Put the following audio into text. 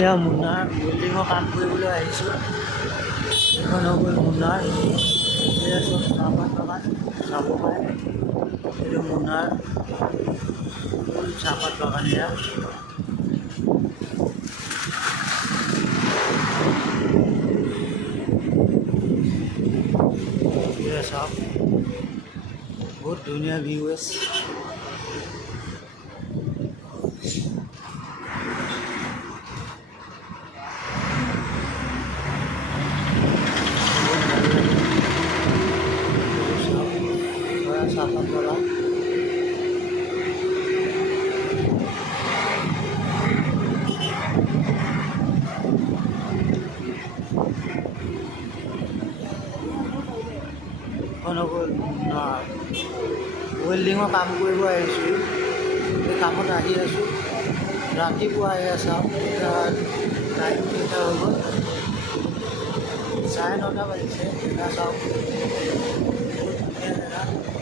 এয়া মুন্নাৰ বিল্ডিঙৰ কাম কৰিবলৈ আহিছোঁ। এইখন হৈ গ'ল মুন্নাৰ। এয়া চব চাহপাত বাগান চাব পাৰে। এইটো মুন্নাৰ চাহপাত বাগান এয়া। এয়া চাওক, বহুত ধুনীয়া ভিউ আছে। চাহপাত বাগান। ৱেল্ডিঙৰ কাম কৰিব আহিছোঁ। এই কামত আহি আছোঁ ৰাতিপুৱা। এয়া চাওক, টাইম কেইটা হৈ গ'ল, 9:30 বাজিছে। এটা চাওক, বহুত ধুনীয়া জেগা।